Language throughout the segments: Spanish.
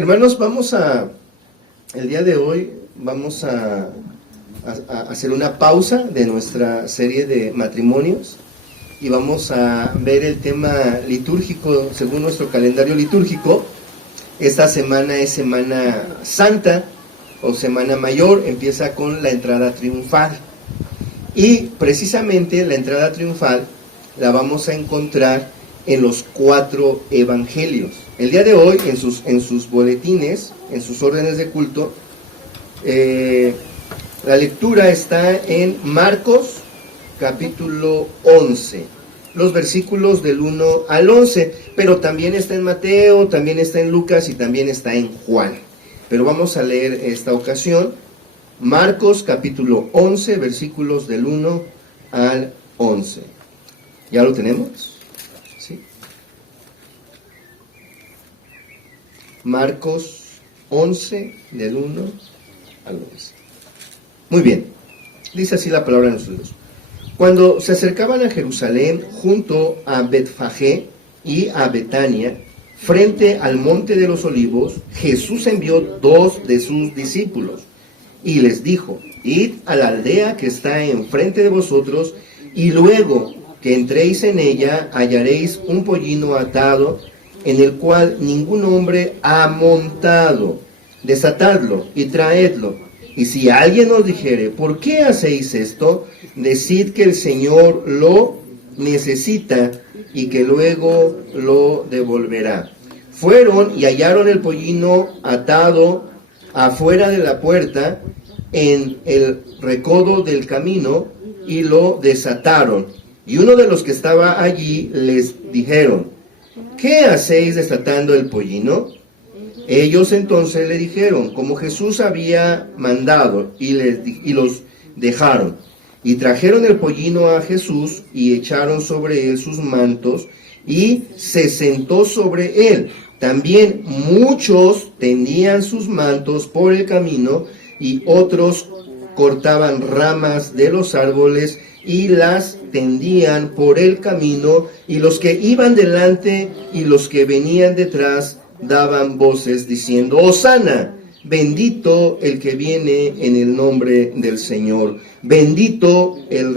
Hermanos, el día de hoy vamos a hacer una pausa de nuestra serie de matrimonios y vamos a ver el tema litúrgico según nuestro calendario litúrgico. Esta semana es Semana Santa o Semana Mayor, empieza con la entrada triunfal. Y precisamente la entrada triunfal la vamos a encontrar en los 4 evangelios. El día de hoy, en sus boletines, en sus órdenes de culto, la lectura está en Marcos, capítulo 11, los versículos del 1 al 11, pero también está en Mateo, también está en Lucas y también está en Juan. Pero vamos a leer esta ocasión, Marcos, capítulo 11, versículos del 1 al 11. ¿Ya lo tenemos? ¿Sí? Marcos 11, del 1 al 11. Muy bien, dice así la palabra de nuestro Dios. Cuando se acercaban a Jerusalén, junto a Betfagé y a Betania, frente al monte de los olivos, Jesús envió 2 de sus discípulos y les dijo: id a la aldea que está enfrente de vosotros, y luego que entréis en ella hallaréis un pollino atado, en el cual ningún hombre ha montado. Desatadlo y traedlo. Y si alguien os dijere: ¿por qué hacéis esto?, decid que el Señor lo necesita y que luego lo devolverá. Fueron y hallaron el pollino atado afuera de la puerta, en el recodo del camino, y lo desataron. Y uno de los que estaba allí les dijeron: ¿qué hacéis desatando el pollino? Ellos entonces le dijeron como Jesús había mandado, y los dejaron. Y trajeron el pollino a Jesús y echaron sobre él sus mantos, y se sentó sobre él. También muchos tendían sus mantos por el camino, y otros cortaban ramas de los árboles y las tendían por el camino, y los que iban delante y los que venían detrás daban voces diciendo: Hosana, bendito el que viene en el nombre del Señor, bendito el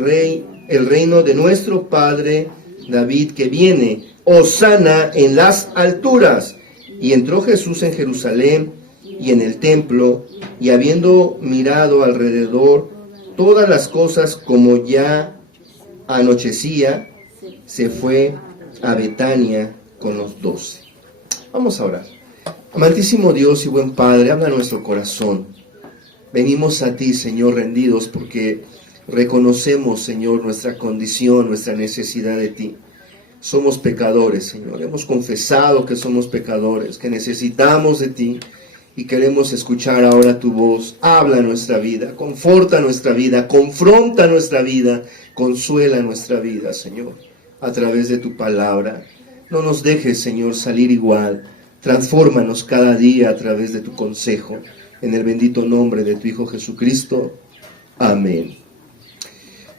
reino de nuestro Padre David que viene, Hosana en las alturas. Y entró Jesús en Jerusalén y en el templo, y habiendo mirado alrededor todas las cosas, como ya anochecía, se fue a Betania con los 12. Vamos a orar. Amantísimo Dios y buen Padre, habla nuestro corazón. Venimos a ti, Señor, rendidos, porque reconocemos, Señor, nuestra condición, nuestra necesidad de ti. Somos pecadores, Señor. Hemos confesado que somos pecadores, que necesitamos de ti, y queremos escuchar ahora tu voz. Habla nuestra vida, conforta nuestra vida, confronta nuestra vida, consuela nuestra vida, Señor, a través de tu palabra. No nos dejes, Señor, salir igual. Transfórmanos cada día a través de tu consejo. En el bendito nombre de tu Hijo Jesucristo. Amén.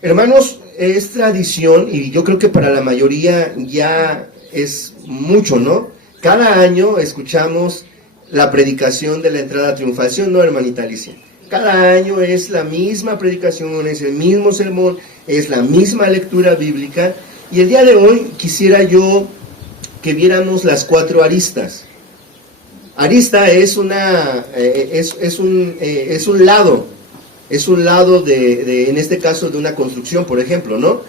Hermanos, es tradición, y yo creo que para la mayoría ya es mucho, ¿no? Cada año escuchamos la predicación de la entrada triunfal, ¿sí o no, hermanita Alicia? Cada año es la misma predicación, es el mismo sermón, es la misma lectura bíblica. Y el día de hoy quisiera yo que viéramos las 4 aristas. Arista es un lado de en este caso de una construcción, por ejemplo, ¿no?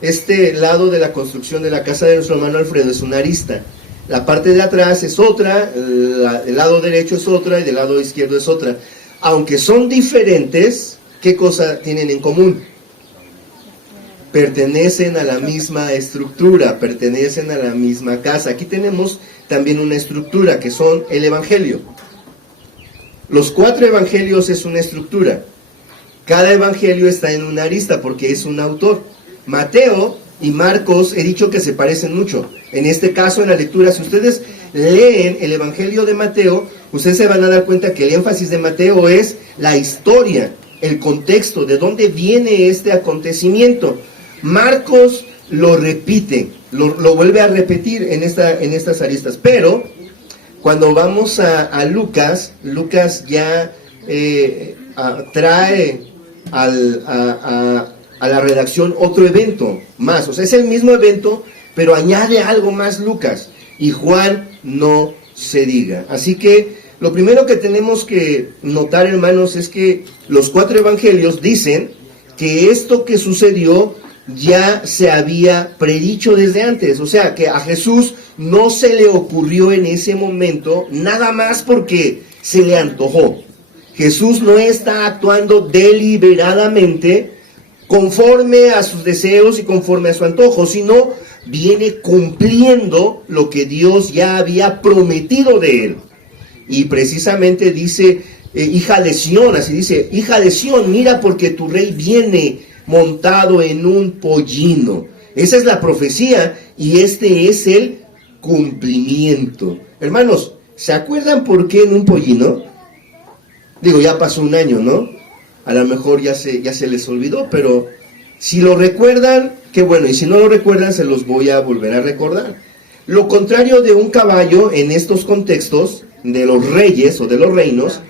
Este lado de la construcción de la casa de nuestro hermano Alfredo es una arista. La parte de atrás es otra, el lado derecho es otra y del lado izquierdo es otra. Aunque son diferentes, ¿qué cosa tienen en común? Pertenecen a la misma estructura, pertenecen a la misma casa. Aquí tenemos también una estructura que son el Evangelio. Los 4 evangelios es una estructura. Cada evangelio está en una arista porque es un autor. Mateo y Marcos he dicho que se parecen mucho. En este caso, en la lectura, si ustedes leen el evangelio de Mateo, ustedes se van a dar cuenta que el énfasis de Mateo es la historia, el contexto, de dónde viene este acontecimiento. Marcos lo repite, lo vuelve a repetir en estas aristas, pero Cuando vamos a Lucas, Lucas ya trae a la redacción otro evento más. O sea, es el mismo evento, pero añade algo más Lucas. Y Juan no se diga. Así que lo primero que tenemos que notar, hermanos, es que los 4 evangelios dicen que esto que sucedió ya se había predicho desde antes. O sea, que a Jesús no se le ocurrió en ese momento nada más porque se le antojó. Jesús no está actuando deliberadamente conforme a sus deseos y conforme a su antojo, sino viene cumpliendo lo que Dios ya había prometido de él. Y precisamente dice, hija de Sión, así dice, hija de Sión, mira porque tu rey viene montado en un pollino. Esa es la profecía y este es el cumplimiento. Hermanos, ¿se acuerdan por qué en un pollino? Digo, ya pasó un año, ¿no? A lo mejor ya se les olvidó, pero si lo recuerdan, qué bueno, y si no lo recuerdan, se los voy a volver a recordar. Lo contrario de un caballo en estos contextos, de los reyes o de los reinos,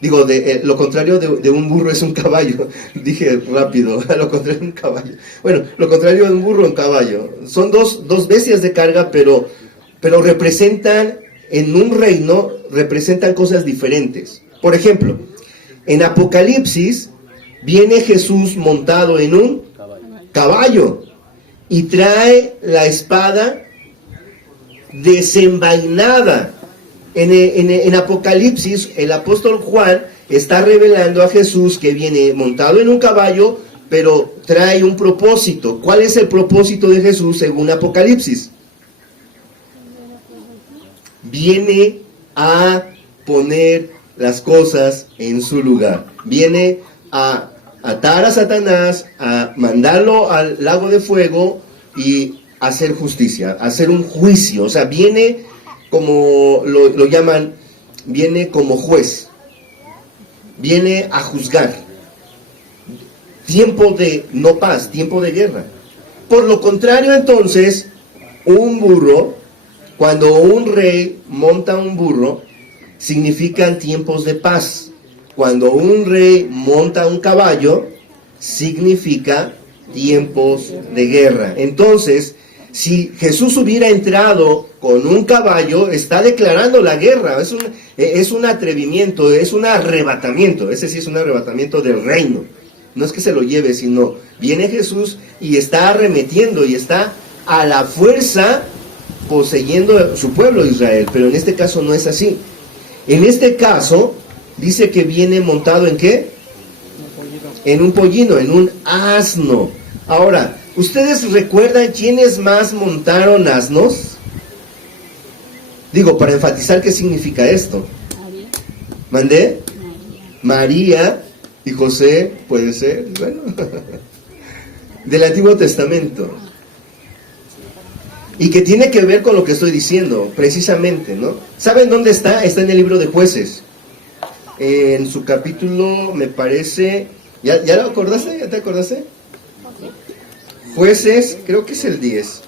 digo, lo contrario de un burro es un caballo, dije rápido, lo contrario de un caballo. Bueno, lo contrario de un burro es un caballo. Son dos bestias de carga, pero representan, en un reino, representan cosas diferentes. Por ejemplo, en Apocalipsis viene Jesús montado en un caballo y trae la espada desenvainada. En Apocalipsis, el apóstol Juan está revelando a Jesús que viene montado en un caballo, pero trae un propósito. ¿Cuál es el propósito de Jesús según Apocalipsis? Viene a poner las cosas en su lugar. Viene a atar a Satanás, a mandarlo al lago de fuego y hacer justicia, hacer un juicio. O sea, viene como lo llaman, viene como juez, viene a juzgar. Tiempo de no paz, tiempo de guerra. Por lo contrario, entonces, un burro, cuando un rey monta un burro, significan tiempos de paz. Cuando un rey monta un caballo, significa tiempos de guerra. Entonces, si Jesús hubiera entrado con un caballo, está declarando la guerra. Es un atrevimiento, es un arrebatamiento. Ese sí es un arrebatamiento del reino. No es que se lo lleve, sino viene Jesús y está arremetiendo y está a la fuerza poseyendo a su pueblo Israel. Pero en este caso no es así. En este caso, dice que viene montado ¿en qué? En un pollino, en un asno. Ahora, ¿ustedes recuerdan quiénes más montaron asnos? Digo, para enfatizar qué significa esto. ¿Mandé? María y José, puede ser, bueno, del Antiguo Testamento. Y que tiene que ver con lo que estoy diciendo, precisamente, ¿no? ¿Saben dónde está? Está en el libro de Jueces. En su capítulo, me parece... ¿Ya lo acordaste? ¿Ya te acordaste? Jueces, creo que es el 10.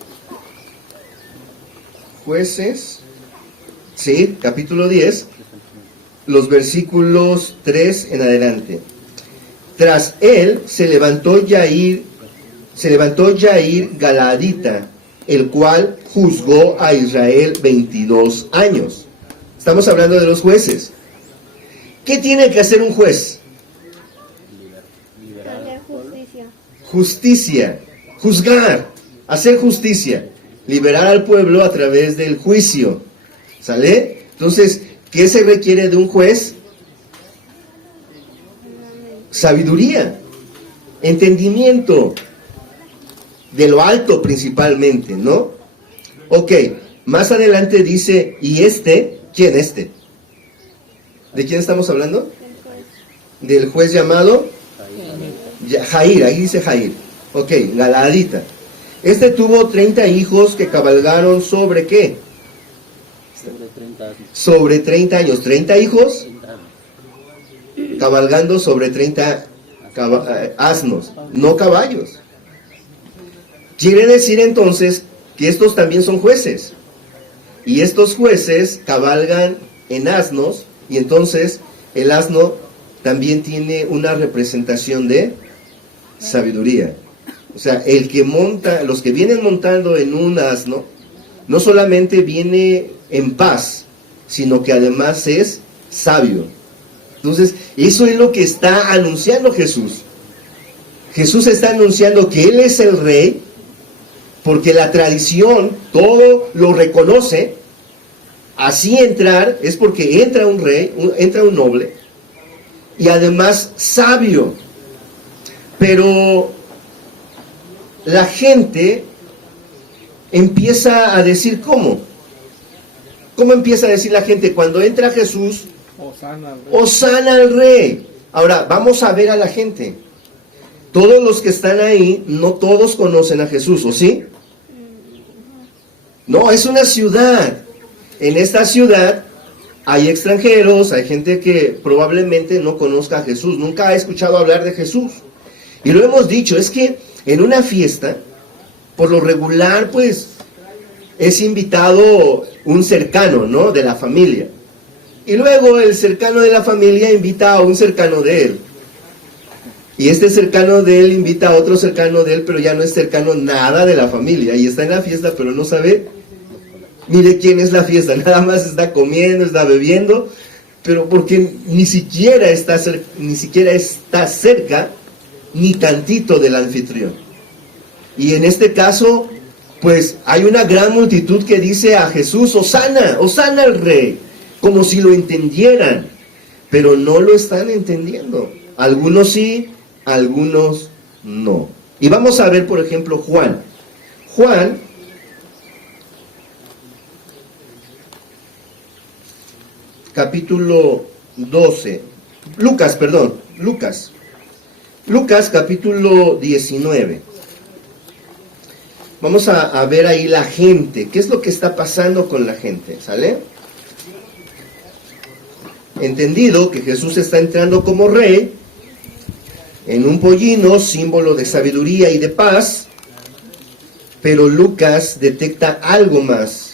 Jueces, sí, capítulo 10, los versículos 3 en adelante. Tras él se levantó Yair Galaadita, el cual juzgó a Israel 22 años. Estamos hablando de los jueces. ¿Qué tiene que hacer un juez? Justicia, juzgar, hacer justicia, liberar al pueblo a través del juicio. ¿Sale? Entonces, ¿qué se requiere de un juez? Sabiduría, entendimiento, de lo alto principalmente, ¿no? Ok, más adelante dice, ¿y este? ¿Quién este? ¿De quién estamos hablando? Del juez llamado Jair, ahí dice Jair. Ok, Galaadita. Este tuvo 30 hijos que cabalgaron sobre ¿qué? Sobre 30 años. 30 hijos cabalgando sobre 30 asnos, no caballos. Quiere decir entonces que estos también son jueces. Y estos jueces cabalgan en asnos, y entonces el asno también tiene una representación de sabiduría. O sea, el que monta, los que vienen montando en un asno, no solamente viene en paz, sino que además es sabio. Entonces, eso es lo que está anunciando Jesús. Jesús está anunciando que Él es el Rey, porque la tradición todo lo reconoce. Así entrar es porque entra un rey, entra un noble, y además sabio. Pero la gente empieza a decir ¿cómo? ¿Cómo empieza a decir la gente? Cuando entra Jesús, Hosana al Rey. Ahora, vamos a ver a la gente. Todos los que están ahí, no todos conocen a Jesús, ¿o sí? No, es una ciudad. En esta ciudad hay extranjeros, hay gente que probablemente no conozca a Jesús, nunca ha escuchado hablar de Jesús. Y lo hemos dicho, es que en una fiesta, por lo regular, pues, es invitado un cercano, ¿no?, de la familia. Y luego el cercano de la familia invita a un cercano de él. Y este cercano de él invita a otro cercano de él, pero ya no es cercano nada de la familia. Y está en la fiesta, pero no sabe ni de quién es la fiesta. Nada más está comiendo, está bebiendo, pero porque ni siquiera está cerca, ni tantito del anfitrión. Y en este caso, pues hay una gran multitud que dice a Jesús, Hosana, Hosana al Rey, como si lo entendieran, pero no lo están entendiendo. Algunos sí, algunos no. Y vamos a ver, por ejemplo, Juan, capítulo 12, Lucas capítulo 19. Vamos a ver ahí la gente, qué es lo que está pasando con la gente, ¿sale? Entendido que Jesús está entrando como rey, en un pollino, símbolo de sabiduría y de paz, pero Lucas detecta algo más.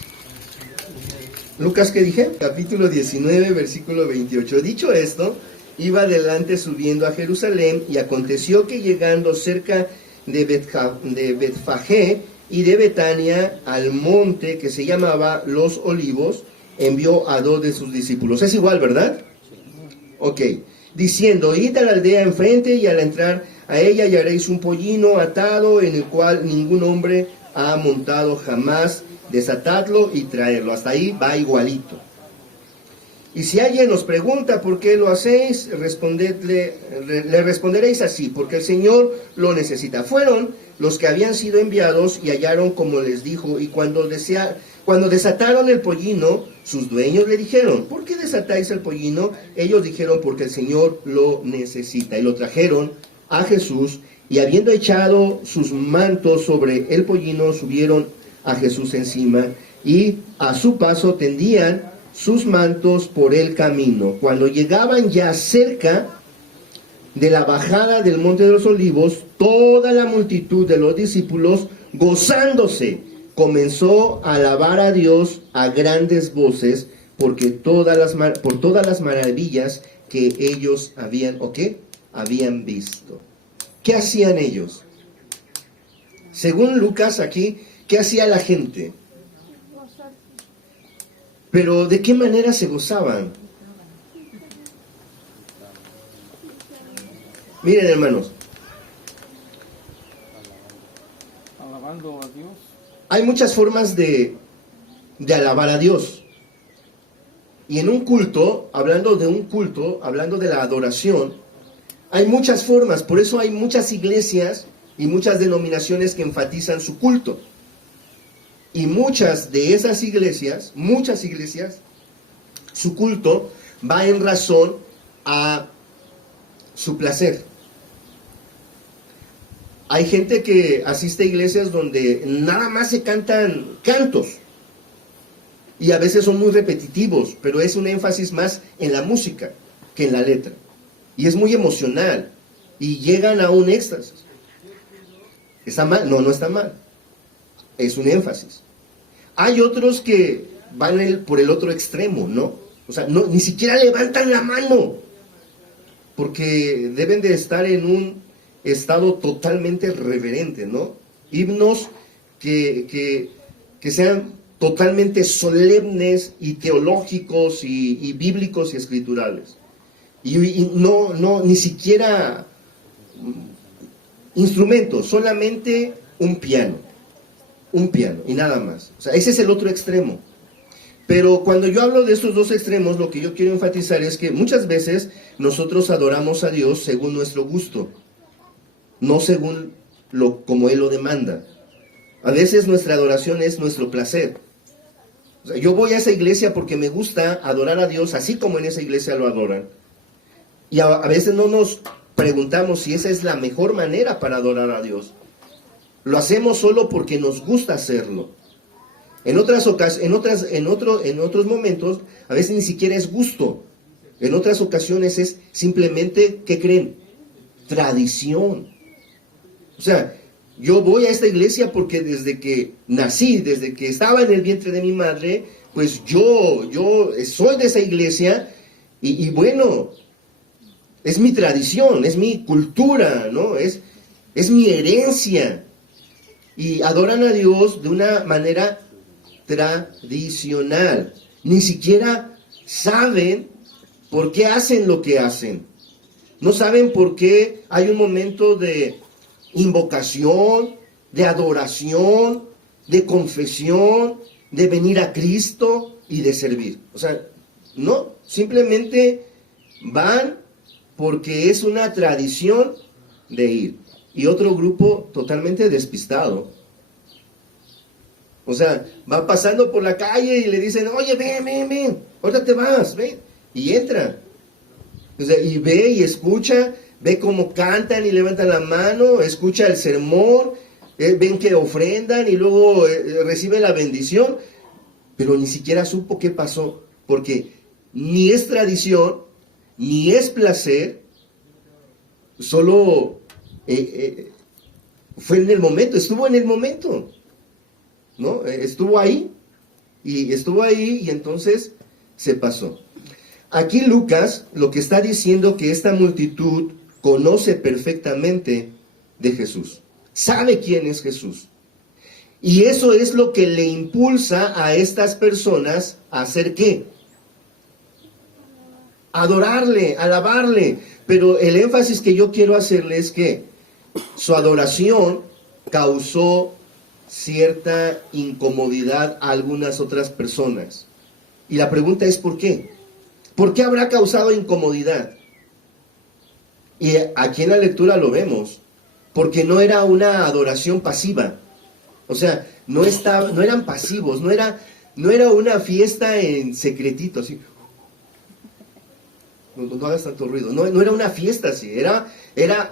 Lucas, ¿qué dije? Capítulo 19, versículo 28. Dicho esto, iba adelante subiendo a Jerusalén, y aconteció que llegando cerca de Betfagé y de Betania, al monte que se llamaba Los Olivos, envió a 2 de sus discípulos. Es igual, ¿verdad? Ok. Diciendo, id a la aldea enfrente, y al entrar a ella hallaréis un pollino atado, en el cual ningún hombre ha montado jamás. Desatadlo y traerlo. Hasta ahí va igualito. Y si alguien os pregunta por qué lo hacéis, le responderéis así: porque el Señor lo necesita. Fueron los que habían sido enviados y hallaron como les dijo, y cuando desataron el pollino, sus dueños le dijeron, ¿por qué desatáis el pollino? Ellos dijeron, porque el Señor lo necesita. Y lo trajeron a Jesús, y habiendo echado sus mantos sobre el pollino, subieron a Jesús encima, y a su paso tendían sus mantos por el camino. Cuando llegaban ya cerca de la bajada del Monte de los Olivos, toda la multitud de los discípulos, gozándose, comenzó a alabar a Dios a grandes voces, por todas las maravillas que ellos habían visto. ¿Qué hacían ellos? Según Lucas aquí, ¿qué hacía la gente? Pero ¿de qué manera se gozaban? Miren, hermanos, alabando a Dios. Hay muchas formas de alabar a Dios. Y en un culto, hablando de la adoración, hay muchas formas. Por eso hay muchas iglesias y muchas denominaciones que enfatizan su culto. Y muchas de esas iglesias, su culto va en razón a su placer. Hay gente que asiste a iglesias donde nada más se cantan cantos. Y a veces son muy repetitivos, pero es un énfasis más en la música que en la letra. Y es muy emocional. Y llegan a un éxtasis. ¿Está mal? No, no está mal. Es un énfasis. Hay otros que van por el otro extremo, ¿no? O sea, no, ni siquiera levantan la mano, porque deben de estar en un estado totalmente reverente, ¿no? Himnos que sean totalmente solemnes y teológicos y bíblicos y escriturales. Y no, ni siquiera instrumentos, solamente un piano y nada más. O sea, ese es el otro extremo. Pero cuando yo hablo de estos dos extremos, lo que yo quiero enfatizar es que muchas veces nosotros adoramos a Dios según nuestro gusto, no según como Él lo demanda. A veces nuestra adoración es nuestro placer. O sea, yo voy a esa iglesia porque me gusta adorar a Dios así como en esa iglesia lo adoran. Y a veces no nos preguntamos si esa es la mejor manera para adorar a Dios. Lo hacemos solo porque nos gusta hacerlo. En otros momentos, a veces ni siquiera es gusto. En otras ocasiones es simplemente, ¿qué creen? Tradición. O sea, yo voy a esta iglesia porque desde que nací, desde que estaba en el vientre de mi madre, pues yo soy de esa iglesia y bueno, es mi tradición, es mi cultura, ¿no? Es mi herencia. Y adoran a Dios de una manera tradicional. Ni siquiera saben por qué hacen lo que hacen. No saben por qué hay un momento de invocación, de adoración, de confesión, de venir a Cristo y de servir. O sea, no, simplemente van porque es una tradición de ir. Y otro grupo totalmente despistado. O sea, va pasando por la calle y le dicen, oye, ven, ahorita te vas, ven. Y entra. O sea, y ve y escucha, ve cómo cantan y levantan la mano, escucha el sermón, ven que ofrendan y luego recibe la bendición, pero ni siquiera supo qué pasó, porque ni es tradición, ni es placer, solo fue en el momento, estuvo en el momento, ¿no? Estuvo ahí y entonces se pasó. Aquí Lucas lo que está diciendo que esta multitud conoce perfectamente de Jesús, sabe quién es Jesús. Y eso es lo que le impulsa a estas personas a hacer ¿qué? Adorarle, alabarle. Pero el énfasis que yo quiero hacerle es que su adoración causó cierta incomodidad a algunas otras personas. Y la pregunta es ¿por qué? ¿Por qué habrá causado incomodidad? Y aquí en la lectura lo vemos, porque no era una adoración pasiva. O sea, no eran pasivos, no era una fiesta en secretito, así. No hagas tanto ruido. No era una fiesta así, era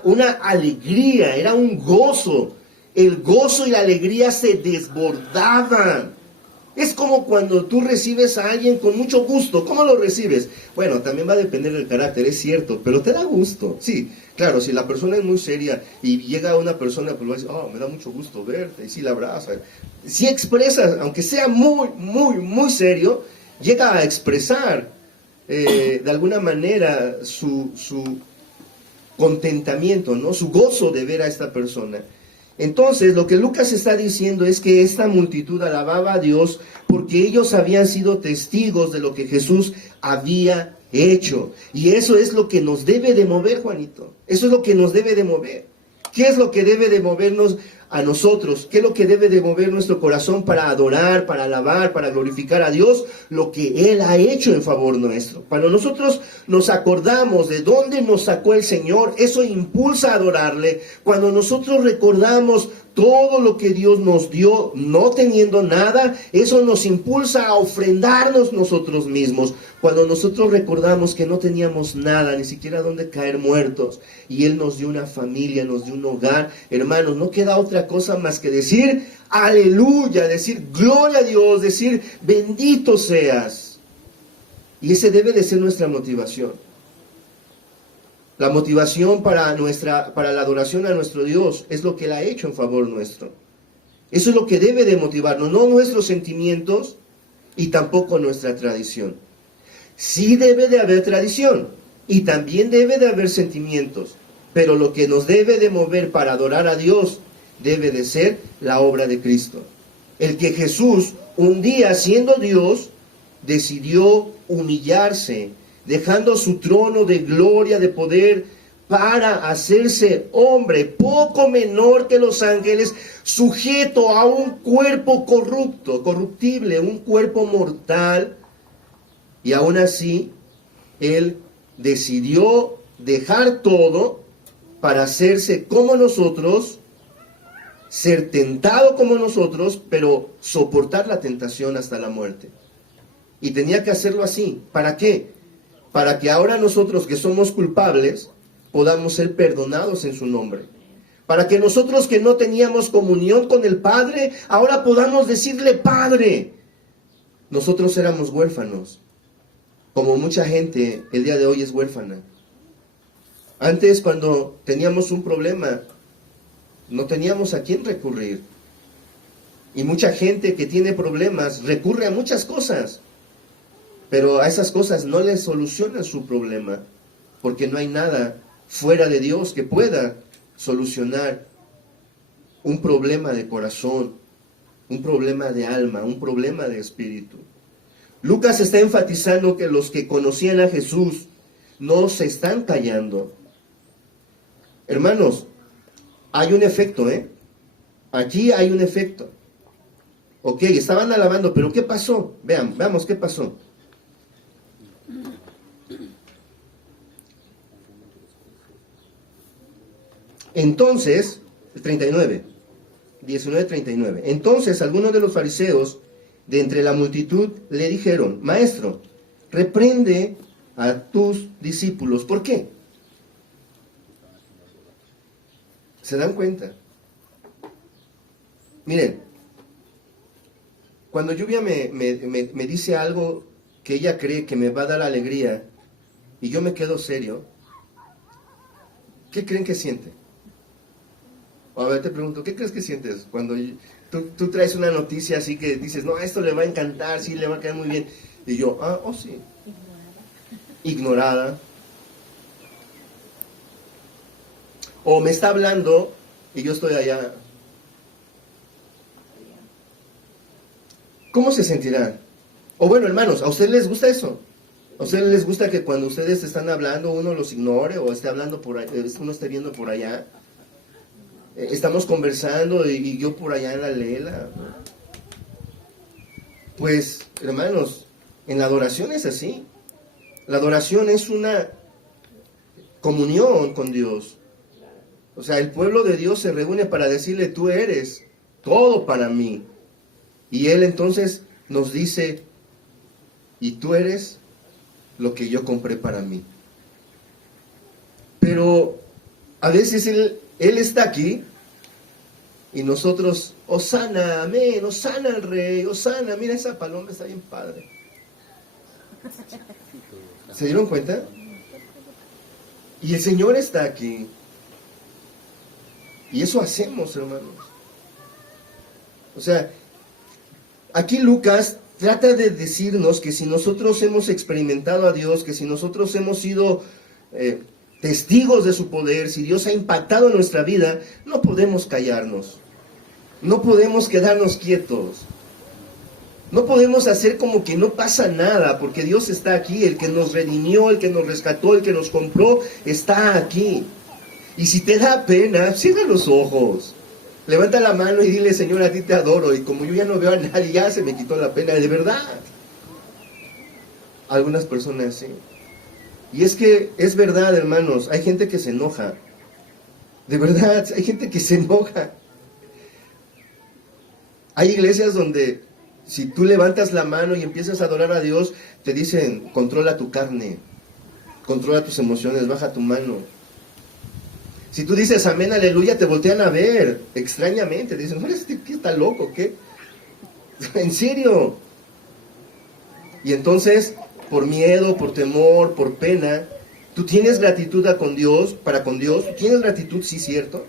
una alegría, era un gozo. El gozo y la alegría se desbordaban. Es como cuando tú recibes a alguien con mucho gusto. ¿Cómo lo recibes? Bueno, también va a depender del carácter, es cierto, pero te da gusto. Sí, claro, si la persona es muy seria y llega una persona, pues va a decir, oh, me da mucho gusto verte, y sí la abraza. Si expresas, aunque sea muy, muy, muy serio, llega a expresar de alguna manera su contentamiento, ¿no? Su gozo de ver a esta persona. Entonces, lo que Lucas está diciendo es que esta multitud alababa a Dios porque ellos habían sido testigos de lo que Jesús había hecho. Y eso es lo que nos debe de mover, Juanito. Eso es lo que nos debe de mover. ¿Qué es lo que debe de movernos a nosotros? ¿Qué es lo que debe de mover nuestro corazón para adorar, para alabar, para glorificar a Dios? Lo que Él ha hecho en favor nuestro. Cuando nosotros nos acordamos de dónde nos sacó el Señor, eso impulsa a adorarle. Cuando nosotros recordamos todo lo que Dios nos dio, no teniendo nada, eso nos impulsa a ofrendarnos nosotros mismos. Cuando nosotros recordamos que no teníamos nada, ni siquiera dónde caer muertos, y Él nos dio una familia, nos dio un hogar, hermanos, no queda otra cosa más que decir aleluya, decir gloria a Dios, decir bendito seas. Y ese debe de ser nuestra motivación. La motivación para la adoración a nuestro Dios es lo que Él ha hecho en favor nuestro. Eso es lo que debe de motivarnos, no nuestros sentimientos, y tampoco nuestra tradición. Sí debe de haber tradición y también debe de haber sentimientos, pero lo que nos debe de mover para adorar a Dios debe de ser la obra de Cristo. El que Jesús, un día siendo Dios, decidió humillarse, dejando su trono de gloria, de poder, para hacerse hombre, poco menor que los ángeles, sujeto a un cuerpo corruptible, un cuerpo mortal. Y aún así, Él decidió dejar todo para hacerse como nosotros, ser tentado como nosotros, pero soportar la tentación hasta la muerte. Y tenía que hacerlo así. ¿Para qué? Para que ahora nosotros que somos culpables podamos ser perdonados en su nombre. Para que nosotros que no teníamos comunión con el Padre, ahora podamos decirle Padre. Nosotros éramos huérfanos, como mucha gente el día de hoy es huérfana. Antes, cuando teníamos un problema, no teníamos a quién recurrir. Y mucha gente que tiene problemas recurre a muchas cosas, pero a esas cosas no les solucionan su problema, porque no hay nada fuera de Dios que pueda solucionar un problema de corazón, un problema de alma, un problema de espíritu. Lucas está enfatizando que los que conocían a Jesús no se están callando. Hermanos, hay un efecto, Aquí hay un efecto. Ok, estaban alabando, pero ¿qué pasó? Veamos qué pasó. Entonces, el 19:39. Entonces algunos de los fariseos de entre la multitud le dijeron, Maestro, reprende a tus discípulos. ¿Por qué? ¿Se dan cuenta? Miren, cuando Lluvia me dice algo que ella cree que me va a dar alegría y yo me quedo serio, ¿qué creen que siente? O a ver, te pregunto, ¿qué crees que sientes cuando tú traes una noticia así que dices, no, esto le va a encantar, sí, le va a caer muy bien? Y yo, sí. Ignorada. O me está hablando y yo estoy allá. ¿Cómo se sentirá? O bueno, hermanos, ¿a ustedes les gusta eso? ¿A ustedes les gusta que cuando ustedes están hablando uno los ignore o esté hablando por ahí, uno esté viendo por allá? Estamos conversando y yo por allá en la lela. Pues, hermanos, en la adoración es así. La adoración es una comunión con Dios. O sea, el pueblo de Dios se reúne para decirle, tú eres todo para mí. Y Él entonces nos dice, y tú eres lo que yo compré para mí. Pero a veces Él está aquí y nosotros, Hosana, amén, Hosana al Rey, Hosana, mira esa paloma, está bien padre. ¿Se dieron cuenta? Y el Señor está aquí. Y eso hacemos, hermanos. O sea, aquí Lucas trata de decirnos que si nosotros hemos experimentado a Dios, que si nosotros hemos sido testigos de su poder, si Dios ha impactado en nuestra vida, no podemos callarnos. No podemos quedarnos quietos. No podemos hacer como que no pasa nada, porque Dios está aquí, el que nos redimió, el que nos rescató, el que nos compró, está aquí. Y si te da pena, cierra los ojos. Levanta la mano y dile, Señor, a ti te adoro. Y como yo ya no veo a nadie, ya se me quitó la pena, de verdad. Algunas personas sí. Y es que es verdad, hermanos, hay gente que se enoja. De verdad, hay gente que se enoja. Hay iglesias donde si tú levantas la mano y empiezas a adorar a Dios, te dicen, controla tu carne, controla tus emociones, baja tu mano. Si tú dices amén, aleluya, te voltean a ver extrañamente. Te dicen, ¿no eres que está loco? ¿Qué? ¿En serio? Y entonces, por miedo, por temor, por pena, tú tienes gratitud para con Dios. ¿Tú tienes gratitud, sí, cierto?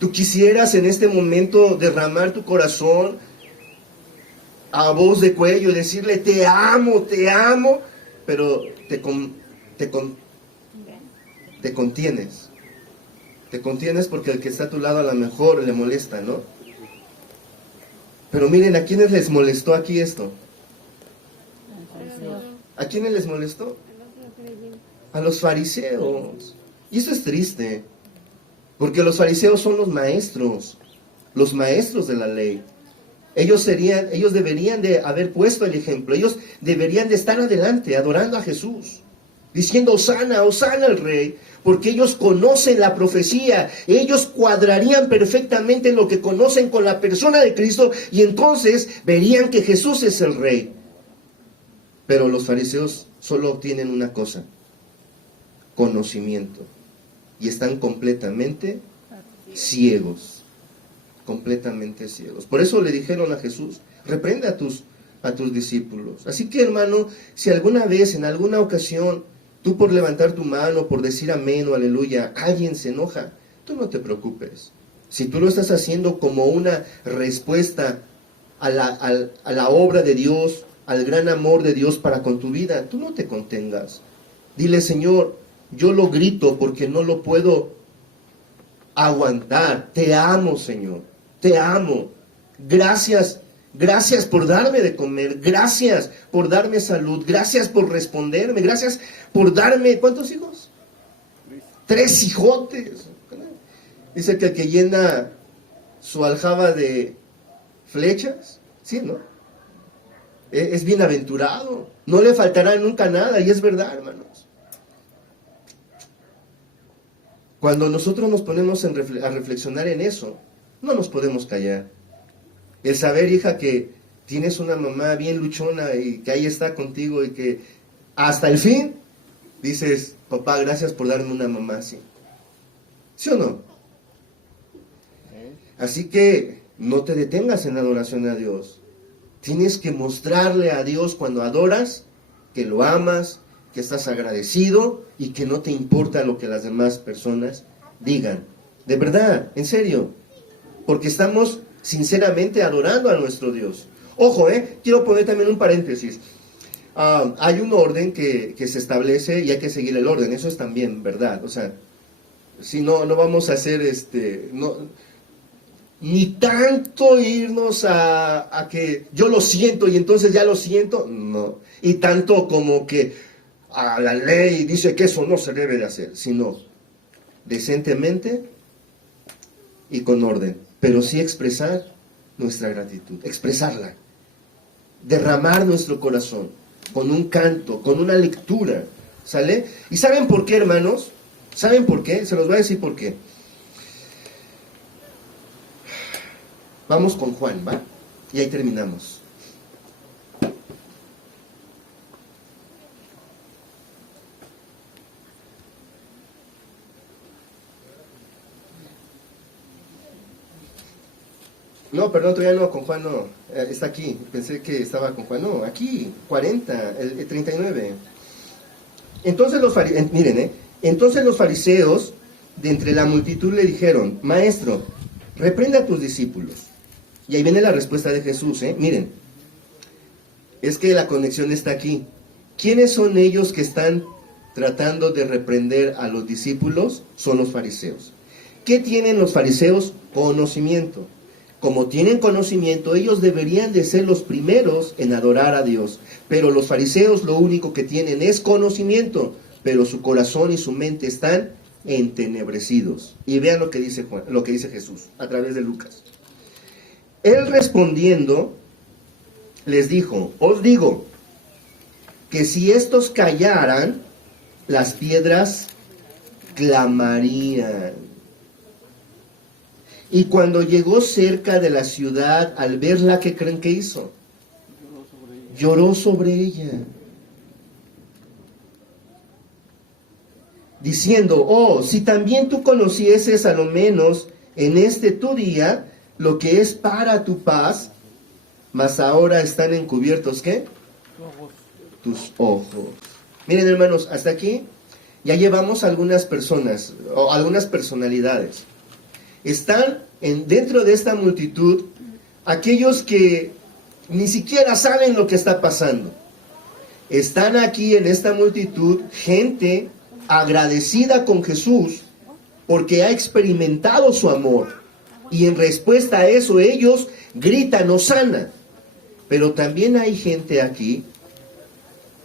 Tú quisieras en este momento derramar tu corazón a voz de cuello y decirle te amo, pero te contienes. Te contienes porque el que está a tu lado a lo mejor le molesta, ¿no? Pero miren, ¿a quiénes les molestó aquí esto? ¿A quiénes les molestó? A los fariseos. Y eso es triste, porque los fariseos son los maestros de la ley. Ellos deberían de haber puesto el ejemplo. Ellos deberían de estar adelante, adorando a Jesús, diciendo Hosana, Hosana al Rey, porque ellos conocen la profecía. Ellos cuadrarían perfectamente lo que conocen con la persona de Cristo y entonces verían que Jesús es el Rey. Pero los fariseos solo obtienen una cosa: conocimiento. Y están completamente ciegos. Completamente ciegos. Por eso le dijeron a Jesús: reprende a tus discípulos. Así que, hermano, si alguna vez, en alguna ocasión, tú por levantar tu mano, por decir amén o aleluya, alguien se enoja, tú no te preocupes. Si tú lo estás haciendo como una respuesta a la obra de Dios, al gran amor de Dios para con tu vida, tú no te contengas. Dile: Señor, yo lo grito porque no lo puedo aguantar. Te amo, Señor. Te amo. Gracias por darme de comer. Gracias por darme salud. Gracias por responderme. Gracias por darme, ¿cuántos hijos? 3 hijotes. Dice que el que llena su aljaba de flechas, sí, ¿no? Es bienaventurado. No le faltará nunca nada. Y es verdad, hermanos. Cuando nosotros nos ponemos a reflexionar en eso, no nos podemos callar. El saber, hija, que tienes una mamá bien luchona y que ahí está contigo y que hasta el fin dices: papá, gracias por darme una mamá así. ¿Sí o no? Así que no te detengas en la adoración a Dios. Tienes que mostrarle a Dios cuando adoras que lo amas, que estás agradecido y que no te importa lo que las demás personas digan. De verdad, en serio. Porque estamos sinceramente adorando a nuestro Dios. Ojo, quiero poner también un paréntesis. Hay un orden que se establece y hay que seguir el orden. Eso es también verdad. O sea, si no vamos a hacer ni tanto irnos a que yo lo siento y entonces ya lo siento. No. Y tanto como que a la ley dice que eso no se debe de hacer, sino decentemente y con orden, pero sí expresar nuestra gratitud, expresarla, derramar nuestro corazón con un canto, con una lectura, ¿sale? ¿Y saben por qué, hermanos? ¿Saben por qué? Se los voy a decir por qué. Vamos con Juan, ¿va? Y ahí terminamos. No, perdón, todavía no, con Juan no. Está aquí, pensé que estaba con Juan. No, aquí, 40, el 39. Entonces entonces los fariseos de entre la multitud le dijeron: Maestro, reprende a tus discípulos. Y ahí viene la respuesta de Jesús, miren. Es que la conexión está aquí. ¿Quiénes son ellos que están tratando de reprender a los discípulos? Son los fariseos. ¿Qué tienen los fariseos? Conocimiento. Como tienen conocimiento, ellos deberían de ser los primeros en adorar a Dios. Pero los fariseos lo único que tienen es conocimiento, pero su corazón y su mente están entenebrecidos. Y vean lo que dice Jesús a través de Lucas. Él respondiendo les dijo: os digo que si estos callaran, las piedras clamarían. Y cuando llegó cerca de la ciudad, al verla, ¿qué creen que hizo? Lloró sobre ella. Diciendo: oh, si también tú conocieses a lo menos en este tu día lo que es para tu paz, mas ahora están encubiertos, ¿qué? Tus ojos. Miren, hermanos, hasta aquí ya llevamos algunas personas, o algunas personalidades. Están dentro de esta multitud aquellos que Ni siquiera saben lo que está pasando. Están aquí en esta multitud gente agradecida con Jesús porque ha experimentado su amor. Y en respuesta a eso ellos gritan Hosana. Pero también hay gente aquí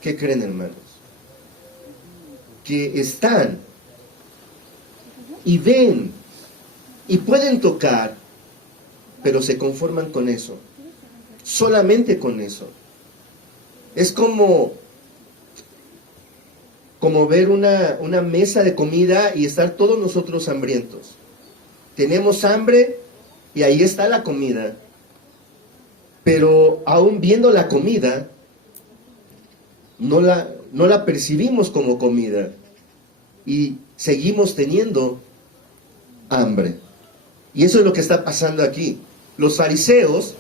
que creen, hermanos, que están y ven y pueden tocar, pero se conforman con eso, solamente con eso. Es como ver una mesa de comida y estar todos nosotros hambrientos. Tenemos hambre y ahí está la comida, pero aún viendo la comida, no la percibimos como comida y seguimos teniendo hambre. Y eso es lo que está pasando aquí. Los fariseos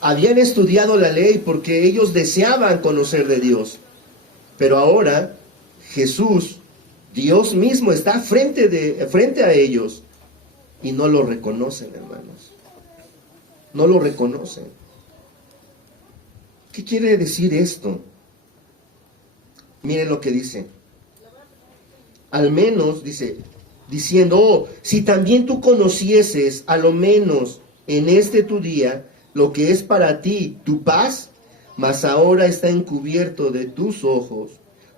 habían estudiado la ley porque ellos deseaban conocer de Dios, pero ahora Jesús, Dios mismo, está frente a ellos y no lo reconocen, hermanos. No lo reconocen. ¿Qué quiere decir esto? Miren lo que dice. Al menos, dice, diciendo, oh, si también tú conocieses, a lo menos en este tu día, lo que es para ti tu paz, mas ahora está encubierto de tus ojos,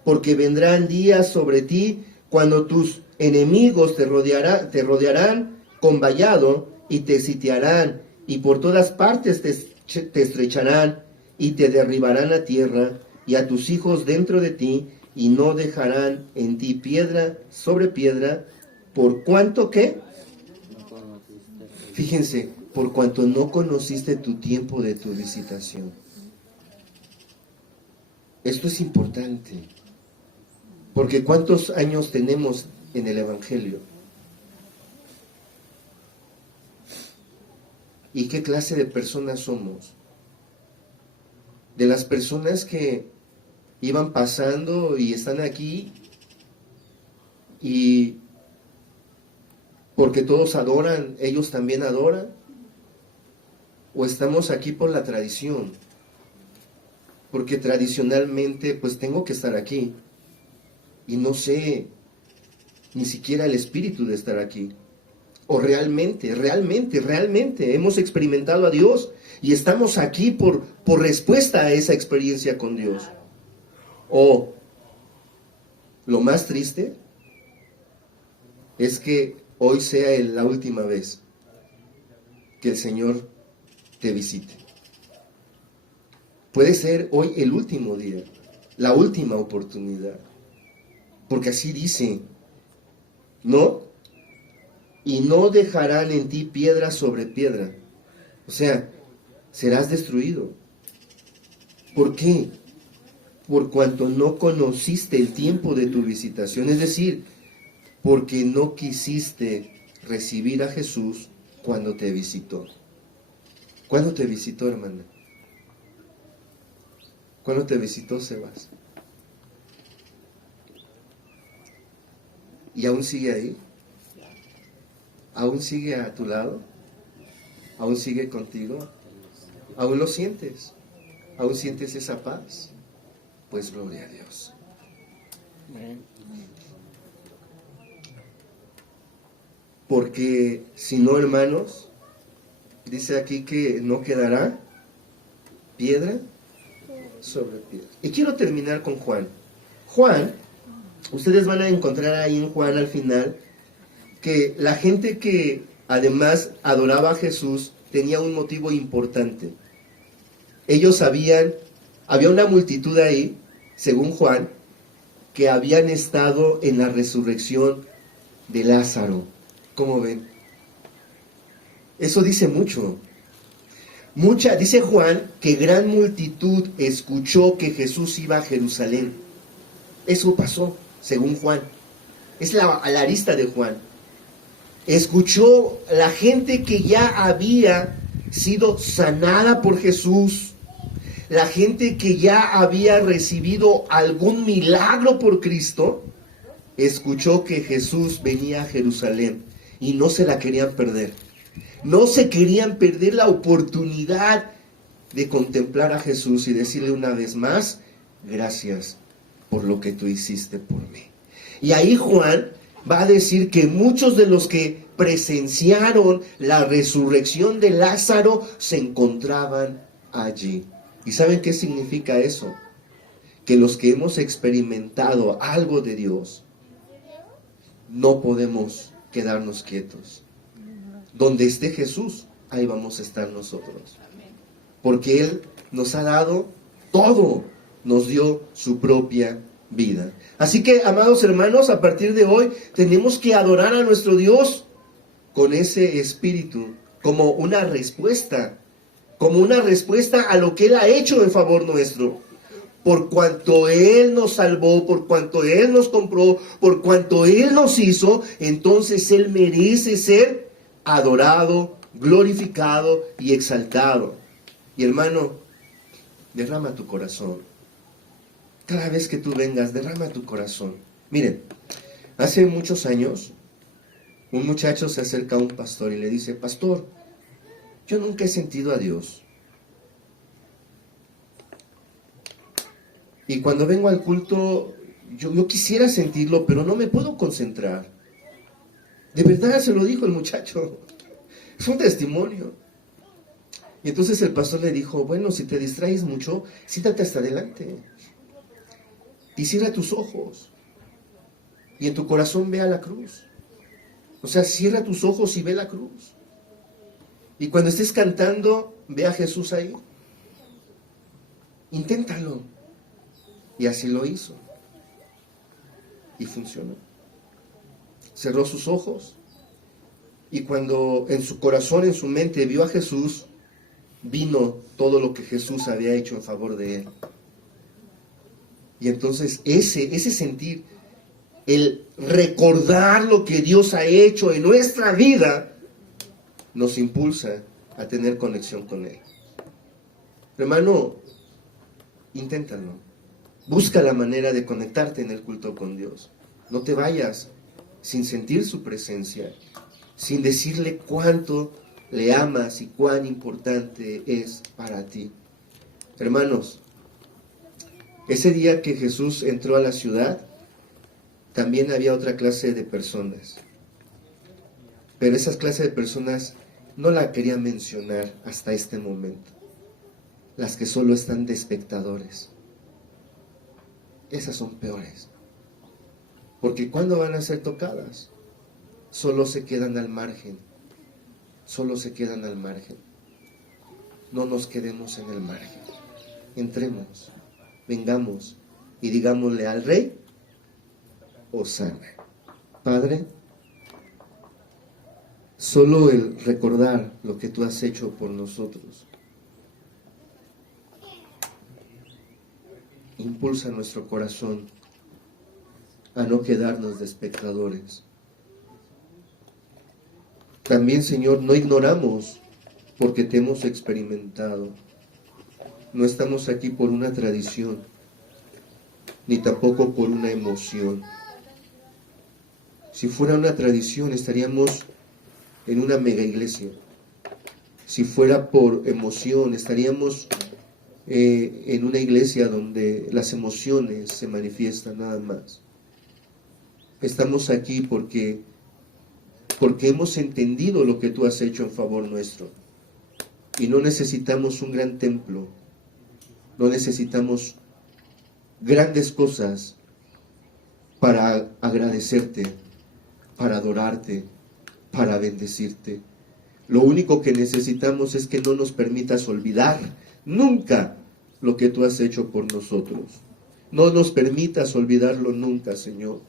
porque vendrán días sobre ti cuando tus enemigos te rodearán con vallado y te sitiarán, y por todas partes te estrecharán y te derribarán a tierra y a tus hijos dentro de ti, y no dejarán en ti piedra sobre piedra, por cuanto que, fíjense, por cuanto no conociste tu tiempo de tu visitación. Esto es importante, porque ¿cuántos años tenemos en el Evangelio? ¿Y qué clase de personas somos? De las personas que iban pasando y están aquí y porque todos adoran, ellos también adoran, o estamos aquí por la tradición, porque tradicionalmente pues tengo que estar aquí y no sé ni siquiera el espíritu de estar aquí, o realmente hemos experimentado a Dios y estamos aquí por respuesta a esa experiencia con Dios. O lo más triste es que hoy sea la última vez que el Señor te visite. Puede ser hoy el último día, la última oportunidad, porque así dice, ¿no? Y no dejarán en ti piedra sobre piedra. O sea, serás destruido. ¿Por qué? Por cuanto no conociste el tiempo de tu visitación, es decir, porque no quisiste recibir a Jesús cuando te visitó. ¿Cuándo te visitó, hermana? ¿Cuándo te visitó, Sebas? ¿Y aún sigue ahí? ¿Aún sigue a tu lado? ¿Aún sigue contigo? ¿Aún lo sientes? ¿Aún sientes esa paz? Pues gloria a Dios. Porque si no, hermanos, dice aquí que no quedará piedra sobre piedra. Y quiero terminar con Juan. Juan, ustedes van a encontrar ahí en Juan al final que la gente que además adoraba a Jesús tenía un motivo importante. Ellos había una multitud ahí, según Juan, que habían estado en la resurrección de Lázaro. ¿Cómo ven? Eso dice mucho. Dice Juan que gran multitud escuchó que Jesús iba a Jerusalén. Eso pasó, según Juan. Es la arista de Juan. Escuchó la gente que ya había sido sanada por Jesús, la gente que ya había recibido algún milagro por Cristo, escuchó que Jesús venía a Jerusalén y no se la querían perder. No se querían perder la oportunidad de contemplar a Jesús y decirle una vez más, gracias por lo que tú hiciste por mí. Y ahí Juan va a decir que muchos de los que presenciaron la resurrección de Lázaro se encontraban allí. ¿Y saben qué significa eso? Que los que hemos experimentado algo de Dios, no podemos quedarnos quietos. Donde esté Jesús, ahí vamos a estar nosotros. Porque Él nos ha dado todo, nos dio su propia vida. Así que, amados hermanos, a partir de hoy tenemos que adorar a nuestro Dios con ese espíritu, como una respuesta a lo que Él ha hecho en favor nuestro. Por cuanto Él nos salvó, por cuanto Él nos compró, por cuanto Él nos hizo, entonces Él merece ser adorado, glorificado y exaltado. Y hermano, derrama tu corazón. Cada vez que tú vengas, derrama tu corazón. Miren, hace muchos años, un muchacho se acerca a un pastor y le dice, pastor, yo nunca he sentido a Dios. Y cuando vengo al culto, yo quisiera sentirlo, pero no me puedo concentrar. De verdad se lo dijo el muchacho. Es un testimonio. Y entonces el pastor le dijo, bueno, si te distraes mucho, siéntate hasta adelante. Y cierra tus ojos. Y en tu corazón ve a la cruz. O sea, cierra tus ojos y ve la cruz. Y cuando estés cantando, ve a Jesús ahí. Inténtalo. Y así lo hizo. Y funcionó. Cerró sus ojos. Y cuando en su corazón, en su mente, vio a Jesús, vino todo lo que Jesús había hecho en favor de él. Y entonces ese sentir, el recordar lo que Dios ha hecho en nuestra vida, nos impulsa a tener conexión con Él. Hermano, inténtalo. Busca la manera de conectarte en el culto con Dios. No te vayas sin sentir su presencia, sin decirle cuánto le amas y cuán importante es para ti. Hermanos, ese día que Jesús entró a la ciudad, también había otra clase de personas. Pero esas clases de personas no la quería mencionar hasta este momento. Las que solo están de espectadores. Esas son peores. Porque cuando van a ser tocadas, solo se quedan al margen. Solo se quedan al margen. No nos quedemos en el margen. Entremos, vengamos y digámosle al Rey, Hosana. Padre, solo el recordar lo que tú has hecho por nosotros impulsa nuestro corazón a no quedarnos de espectadores. También, Señor, no ignoramos porque te hemos experimentado. No estamos aquí por una tradición, ni tampoco por una emoción. Si fuera una tradición, estaríamos en una mega iglesia. Si fuera por emoción, estaríamos en una iglesia donde las emociones se manifiestan nada más. Estamos aquí porque hemos entendido lo que tú has hecho en favor nuestro. Y no necesitamos un gran templo, no necesitamos grandes cosas para agradecerte, para adorarte, para bendecirte. Lo único que necesitamos es que no nos permitas olvidar nunca lo que tú has hecho por nosotros. No nos permitas olvidarlo nunca, Señor.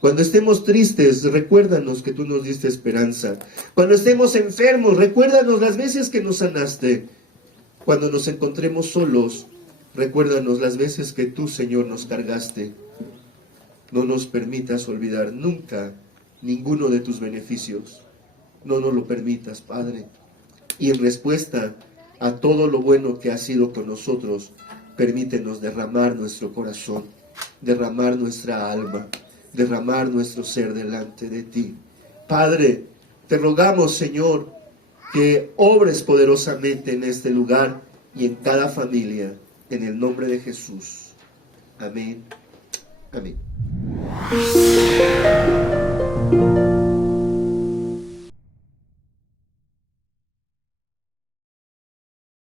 Cuando estemos tristes, recuérdanos que tú nos diste esperanza. Cuando estemos enfermos, recuérdanos las veces que nos sanaste. Cuando nos encontremos solos, recuérdanos las veces que tú, Señor, nos cargaste. No nos permitas olvidar nunca ninguno de tus beneficios. No nos lo permitas, Padre. Y en respuesta a todo lo bueno que has sido con nosotros, permítenos derramar nuestro corazón, derramar nuestra alma, derramar nuestro ser delante de ti. Padre, te rogamos, Señor, que obres poderosamente en este lugar y en cada familia, en el nombre de Jesús. Amén. Amén.